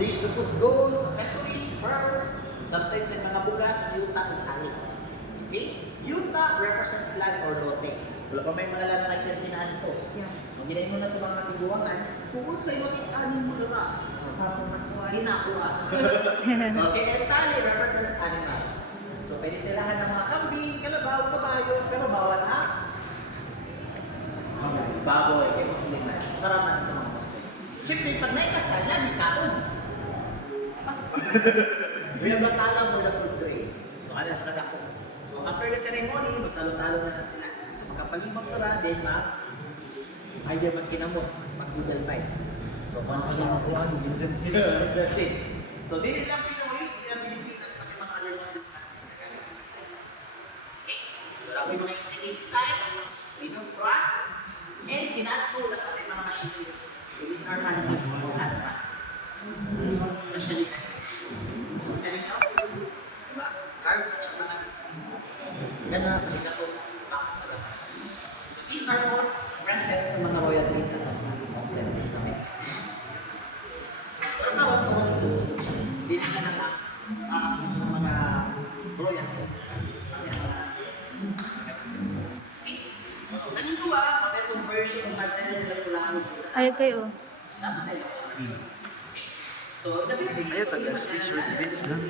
They used to put gold, accessories, pearls, sometimes may mga bugas, yuta, at tali. Okay? Yuta represents land or lote. Wala pa may mga land na ikintinaan ito. Yeah. Kung ginayin mo na sa mga tiguangan, tungkol sa ilang itanin mo na hinakuha. Okay, and tali represents animals. So, pwede silahan ng mga kambing, kalabaw, kabayo, pero bawal ang baboy, kay Musliman. Karamasan ng mga Muslim. Siyempre, pag may kasal, lagi kaon. We have not alam for the food trade. So, kaya siya kadako. So, after the ceremony, magsalo-salo na lang sila. So, magkapalibot na lang, then either magkinamot, mag-Google fight. So, paano siya makuha? That's it. So, di lang Pinoy, di lang Pilipinas, pati mga other Muslim countries na kaya. Okay? So, may mga intricate design, made of brass, and kinato lang natin mga machineries. So, these are handmade or handcraft. Especially, so, galing ako, diba? Carved sa mga gana, palikato, box na lang. So, these are all present sa mga royalties at Muslim Islamists. Pero kawan hindi na mga royalties. So, ganito may conversion ng budget na nagkulangan. Ayaw kayo. Tama tayo. So, the Philippines, Ayan, taga-speech with bits lang.